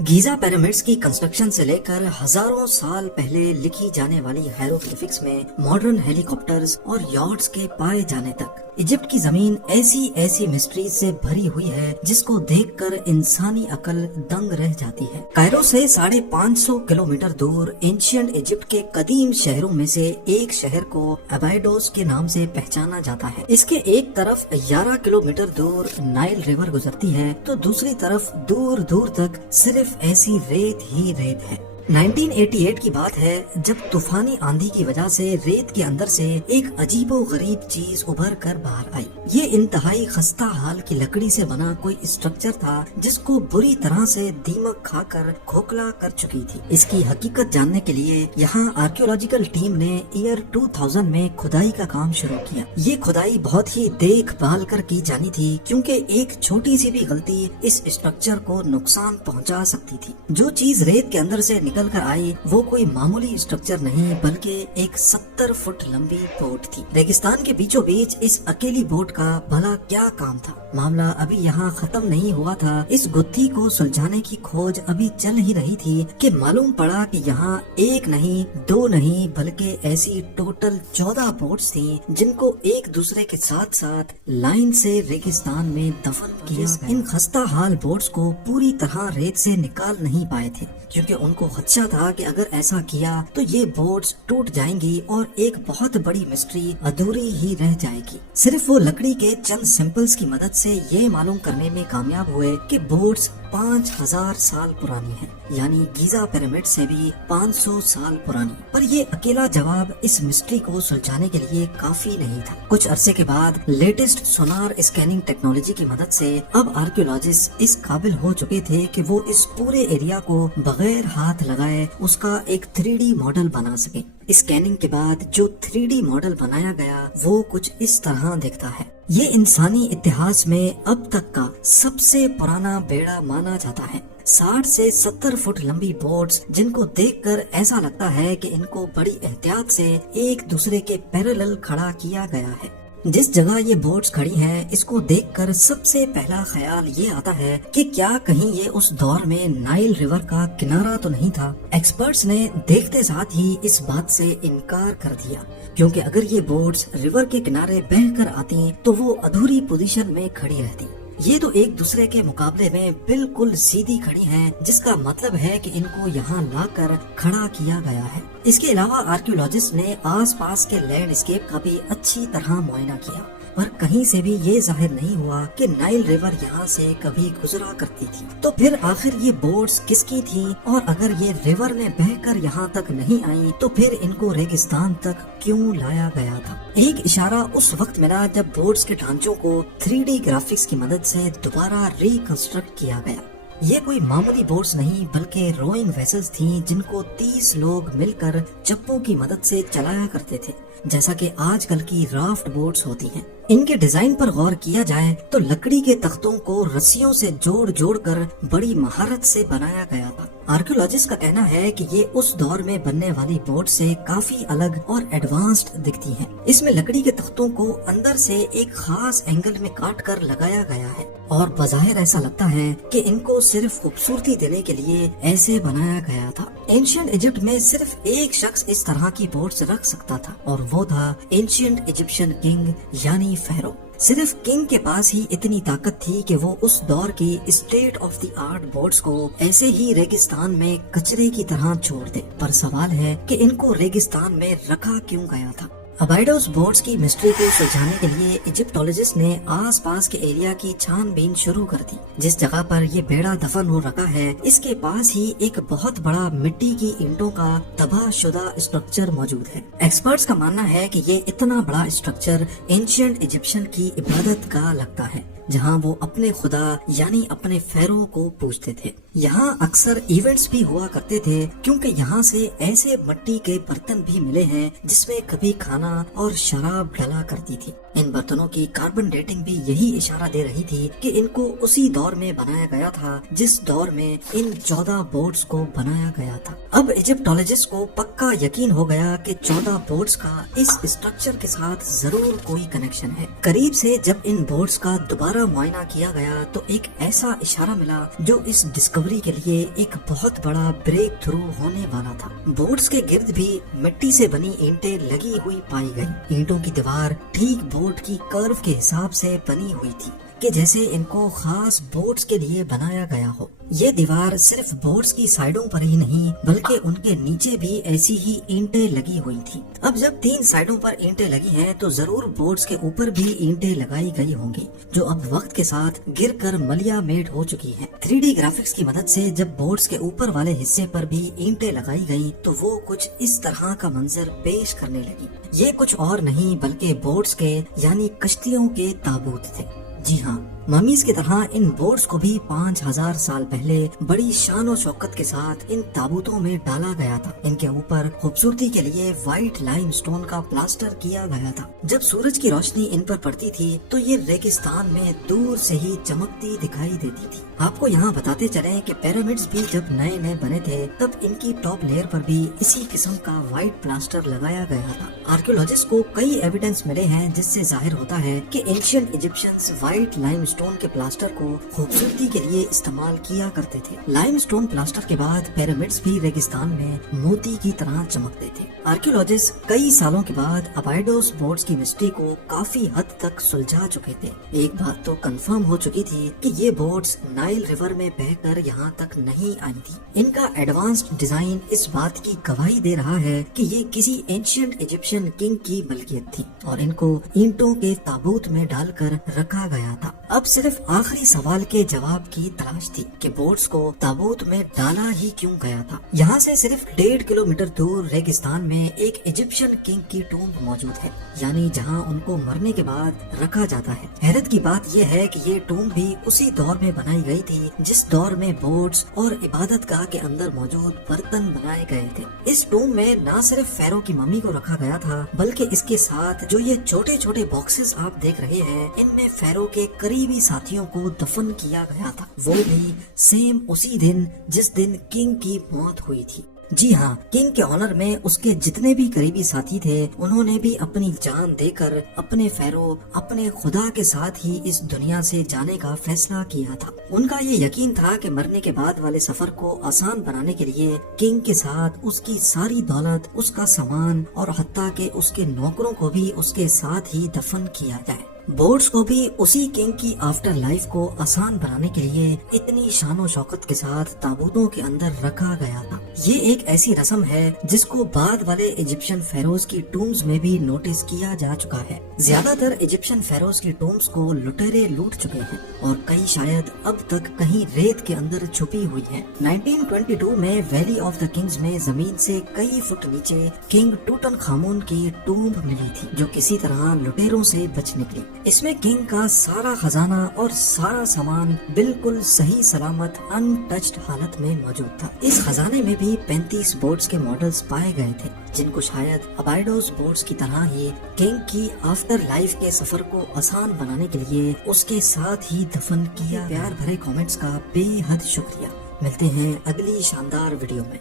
Giza pyramids की construction से लेकर हजारों साल पहले लिखी जाने वाली हायरोग्लिफिक्स में मॉडर्न हेलीकॉप्टर्स और यॉट्स के पाए जाने तक इजिप्ट की जमीन ऐसी ऐसी मिस्ट्रीज से भरी हुई है जिसको देखकर इंसानी अकल दंग रह जाती है। कायरो से 550 किलोमीटर दूर एंशियंट इजिप्ट के कदीम शहरों में से एक शहर को अबाइडोस के नाम से पहचाना जाता है। इसके एक तरफ 11 किलोमीटर दूर नाइल रिवर गुजरती है तो दूसरी तरफ दूर दूर तक सिर्फ ऐसी रेत ही रेत है। 1988 की बात है जब तूफानी आंधी की वजह से रेत के अंदर से एक अजीबो गरीब चीज उभर कर बाहर आई। ये इंतहाई खस्ता हाल की लकड़ी से बना कोई स्ट्रक्चर था जिसको बुरी तरह से दीमक खाकर खोखला कर चुकी थी। इसकी हकीकत जानने के लिए यहाँ आर्कियोलॉजिकल टीम ने ईयर 2000 में खुदाई का काम शुरू किया। ये खुदाई बहुत ही देखभाल कर की जानी थी क्योंकि एक छोटी सी भी गलती इस स्ट्रक्चर को नुकसान पहुँचा सकती थी। जो चीज रेत के अंदर से निकल कर आई वो कोई मामूली स्ट्रक्चर नहीं बल्कि एक 70 फुट लंबी बोट थी। रेगिस्तान के बीचों बीच इस अकेली बोट का भला क्या काम था? मामला अभी यहाँ खत्म नहीं हुआ था। इस गुत्थी को सुलझाने की खोज अभी चल ही रही थी कि मालूम पड़ा कि यहाँ एक नहीं दो नहीं बल्कि ऐसी टोटल 14 बोट्स थी जिनको एक दूसरे के साथ साथ लाइन से रेगिस्तान में दफन किया। इन खस्ता हाल बोट्स को पूरी तरह रेत से निकाल नहीं पाए थे क्योंकि उनको खदशा था कि अगर ऐसा किया तो ये बोट्स टूट जाएंगी और एक बहुत बड़ी मिस्ट्री अधूरी ही रह जाएगी। सिर्फ वो लकड़ी के चंद सैंपल्स की मदद से ये मालूम करने में कामयाब हुए कि बोट्स 5000 साल पुरानी है, यानी गीजा पिरामिड से भी 500 साल पुरानी। पर ये अकेला जवाब इस मिस्ट्री को सुलझाने के लिए काफी नहीं था। कुछ अरसे के बाद लेटेस्ट सोनार स्कैनिंग टेक्नोलॉजी की मदद से अब आर्कियोलॉजिस्ट इस काबिल हो चुके थे कि वो इस पूरे एरिया को बगैर हाथ लगाए उसका एक 3D मॉडल बना सके। स्कैनिंग के बाद जो 3D मॉडल बनाया गया वो कुछ इस तरह दिखता है। ये इंसानी इतिहास में अब तक का सबसे पुराना बेड़ा माना जाता है। 60 से 70 फुट लंबी बोट्स जिनको देखकर ऐसा लगता है कि इनको बड़ी एहतियात से एक दूसरे के पैरेलल खड़ा किया गया है। जिस जगह ये बोट्स खड़ी हैं, इसको देखकर सबसे पहला ख्याल ये आता है कि क्या कहीं ये उस दौर में नाइल रिवर का किनारा तो नहीं था। एक्सपर्ट्स ने देखते साथ ही इस बात से इनकार कर दिया क्योंकि अगर ये बोट्स रिवर के किनारे बहकर आती तो वो अधूरी पोजीशन में खड़ी रहती। ये तो एक दूसरे के मुकाबले में बिल्कुल सीधी खड़ी हैं, जिसका मतलब है कि इनको यहाँ लाकर खड़ा किया गया है। इसके अलावा आर्कियोलॉजिस्ट ने आसपास के लैंडस्केप का भी अच्छी तरह मुआयना किया पर कहीं से भी ये जाहिर नहीं हुआ कि नाइल रिवर यहाँ से कभी गुजरा करती थी। तो फिर आखिर ये बोट्स किसकी थी? और अगर ये रिवर में बहकर यहाँ तक नहीं आई तो फिर इनको रेगिस्तान तक क्यों लाया गया था? एक इशारा उस वक्त मिला जब बोट्स के ढांचों को 3D ग्राफिक्स की मदद से दोबारा रिकंस्ट्रक्ट किया गया। ये कोई मामूली बोट्स नहीं बल्कि रोइंग वेसल्स थी जिनको 30 लोग मिलकर चप्पू की मदद से चलाया करते थे, जैसा कि आजकल की राफ्ट बोट्स होती हैं। इनके डिजाइन पर गौर किया जाए तो लकड़ी के तख्तों को रस्सियों से जोड़ जोड़ कर बड़ी महारत से बनाया गया था। आर्कियोलॉजिस्ट का कहना है कि ये उस दौर में बनने वाली बोट से काफी अलग और एडवांस्ड दिखती हैं। इसमें लकड़ी के तख्तों को अंदर से एक खास एंगल में काट कर लगाया गया है और बज़ाहिर ऐसा लगता है कि इनको सिर्फ खूबसूरती देने के लिए ऐसे बनाया गया था। एंशियंट इजिप्ट में सिर्फ एक शख्स इस तरह की बोट्स रख सकता था और वो था एंशियंट इजिप्शियन किंग यानी फेरो। सिर्फ किंग के पास ही इतनी ताकत थी कि वो उस दौर की state of the art boats को ऐसे ही रेगिस्तान में कचरे की तरह छोड़ दे। पर सवाल है कि इनको रेगिस्तान में रखा क्यों गया था? अबाइडोस बोट्स की मिस्ट्री को सुलझाने के लिए इजिप्टोलॉजिस्ट ने आसपास के एरिया की छानबीन शुरू कर दी। जिस जगह पर ये बेड़ा दफन हो रखा है इसके पास ही एक बहुत बड़ा मिट्टी की ईंटों का तबाहशुदा स्ट्रक्चर मौजूद है। एक्सपर्ट्स का मानना है कि ये इतना बड़ा स्ट्रक्चर एंशियंट इजिप्शियन की इबादत गाह लगता है जहाँ वो अपने खुदा यानी अपने फेरो को पूजते थे। यहाँ अक्सर इवेंट्स भी हुआ करते थे क्योंकि यहाँ से ऐसे मिट्टी के बर्तन भी मिले हैं जिसमें कभी खाना और शराब डला करती थी। इन बर्तनों की कार्बन डेटिंग भी यही इशारा दे रही थी कि इनको उसी दौर में बनाया गया था जिस दौर में इन 14 बोट्स को बनाया गया था। अब इजिप्टोलॉजिस्ट को पक्का यकीन हो गया कि 14 बोट्स का इस स्ट्रक्चर के साथ जरूर कोई कनेक्शन है। करीब से जब इन बोट्स का दोबारा کا معائنہ کیا گیا تو ایک ایسا اشارہ ملا جو اس ڈسکوری کے لیے ایک بہت بڑا بریک تھرو ہونے والا تھا۔ بورڈز کے گرد بھی مٹی سے بنی اینٹیں لگی ہوئی پائی گئی۔ اینٹوں کی دیوار ٹھیک بورڈ کی کرو کے حساب سے بنی ہوئی تھی کہ جیسے ان کو خاص بورڈز کے لیے بنایا گیا ہو۔ یہ دیوار صرف بورڈز کی سائیڈوں پر ہی نہیں بلکہ ان کے نیچے بھی ایسی ہی اینٹیں لگی ہوئی تھی۔ اب جب 3 سائیڈوں پر اینٹیں لگی ہیں تو ضرور بورڈز کے اوپر بھی اینٹیں لگائی گئی ہوں گی جو اب وقت کے ساتھ گر کر ملیا میٹ ہو چکی ہیں۔ 3D گرافکس کی مدد سے جب بورڈز کے اوپر والے حصے پر بھی اینٹیں لگائی گئی تو وہ کچھ اس طرح کا منظر پیش کرنے لگی۔ یہ کچھ اور نہیں بلکہ بورڈز کے یعنی کشتیوں کے تابوت تھے۔ جی ہاں، ممیز کی طرح ان بورڈز کو بھی 5000 سال پہلے بڑی شان و شوکت کے ساتھ ان تابوتوں میں ڈالا گیا تھا۔ ان کے اوپر خوبصورتی کے لیے وائٹ لائم سٹون کا پلاسٹر کیا گیا تھا۔ جب سورج کی روشنی ان پر پڑتی تھی تو یہ ریگستان میں دور سے ہی چمکتی دکھائی دیتی تھی۔ آپ کو یہاں بتاتے چلیں کہ پیرامڈز بھی جب نئے نئے بنے تھے تب ان کی ٹاپ لیئر پر بھی اسی قسم کا وائٹ پلاسٹر لگایا گیا تھا۔ آرکیولوجسٹ کو کئی ایویڈنس ملے ہیں جس سے ظاہر ہوتا ہے کہ اینشینٹ ایجپشنز وائٹ لائم سٹون کے پلاسٹر کو خوبصورتی کے لیے استعمال کیا کرتے تھے۔ لائم سٹون پلاسٹر کے بعد پیرامڈز بھی ریگستان میں موتی کی طرح چمکتے تھے۔ آرکیولوجسٹ کئی سالوں کے بعد ابائیڈوس بورڈز کی مسٹری کو کافی حد تک سلجھا چکے تھے۔ ایک بات تو کنفرم ہو چکی تھی کہ یہ بورڈز نائل ریور میں بہہ کر یہاں تک نہیں آئی تھی۔ ان کا ایڈوانسڈ ڈیزائن اس بات کی گواہی دے رہا ہے کہ یہ کسی اینشینٹ ایجپشن کنگ کی ملکیت تھی اور ان کو اینٹوں کے تابوت میں ڈال کر رکھا گیا تھا۔ اب صرف آخری سوال کے جواب کی تلاش تھی کہ بورڈز کو تابوت میں ڈالا ہی کیوں گیا تھا۔ یہاں سے صرف 1.5 کلومیٹر دور ریگستان میں ایک ایجپشن کنگ کی ٹومب موجود ہے، یعنی جہاں ان کو مرنے کے بعد رکھا جاتا ہے۔ حیرت کی بات یہ ہے کہ یہ ٹومب بھی اسی دور میں بنائی گئی تھی جس دور میں بورڈز اور عبادت گاہ کے اندر موجود برتن بنائے گئے تھے۔ اس ٹومب میں نہ صرف فیرو کی ممی کو رکھا گیا تھا بلکہ اس کے ساتھ جو یہ چھوٹے چھوٹے باکسز آپ دیکھ رہے ہیں ان میں فیرو کے قریبی ساتھیوں کو دفن کیا گیا تھا، وہ بھی سیم اسی دن جس دن کنگ کی موت ہوئی تھی۔ جی ہاں، کنگ کے آنر میں اس کے جتنے بھی قریبی ساتھی تھے انہوں نے بھی اپنی جان دے کر اپنے فیرو اپنے خدا کے ساتھ ہی اس دنیا سے جانے کا فیصلہ کیا تھا۔ ان کا یہ یقین تھا کہ مرنے کے بعد والے سفر کو آسان بنانے کے لیے کنگ کے ساتھ اس کی ساری دولت، اس کا سامان اور حتیٰ کہ اس کے نوکروں کو بھی اس کے ساتھ ہی دفن کیا جائے۔ بورڈز کو بھی اسی کنگ کی آفٹر لائف کو آسان بنانے کے لیے اتنی شان و شوکت کے ساتھ تابوتوں کے اندر رکھا گیا تھا۔ یہ ایک ایسی رسم ہے جس کو بعد والے ایجپشن فیروز کی ٹومز میں بھی نوٹس کیا جا چکا ہے۔ زیادہ تر ایجپشن فیروز کی ٹومز کو لٹیرے لوٹ چکے ہیں اور کئی شاید اب تک کہیں ریت کے اندر چھپی ہوئی ہیں۔ 1922 میں ویلی آف دا کنگز میں زمین سے کئی فٹ نیچے کنگ ٹوٹن خامون کی ٹومب ملی تھی جو کسی طرح لٹیروں سے بچ نکلی۔ اس میں کنگ کا سارا خزانہ اور سارا سامان بالکل صحیح سلامت ان ٹچڈ حالت میں موجود تھا۔ اس خزانے میں بھی 35 بورڈز کے ماڈلز پائے گئے تھے جن کو شاید ابائیڈوس بورڈز کی طرح ہی کنگ کی آفٹر لائف کے سفر کو آسان بنانے کے لیے اس کے ساتھ ہی دفن کیا۔ پیار بھرے کامنٹس کا بے حد شکریہ۔ ملتے ہیں اگلی شاندار ویڈیو میں۔